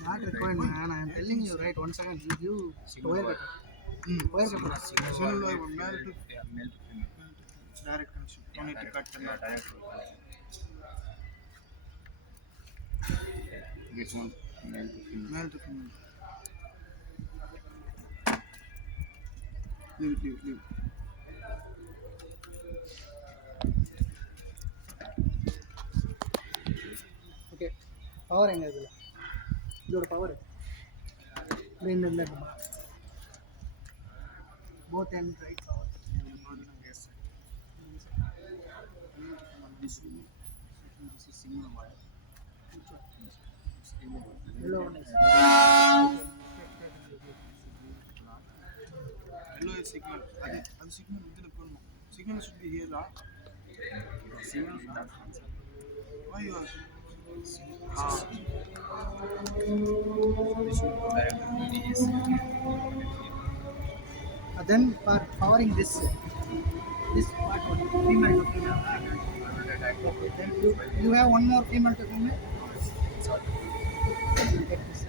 Not required, man. I am telling you, right? 1 second. You wire cutter. Wire cutter. Signal wire, male to male to female. direct connection. Don't need to cut the knot. Direct connection. This one male to female. Male to female. Leave. Okay. Power ಹೆಂಗೆ ಇದಲ್ಲ ಇದೋட power brain both end right power Yes. This is single wire. yellow one is Yellow is signal. That signal within the phone. Signal should be here. Signal is not answer. Why you are? This should go direct to DDS. then for powering this part one female to female. Okay, then you have one more female to female. Sorry. Get this.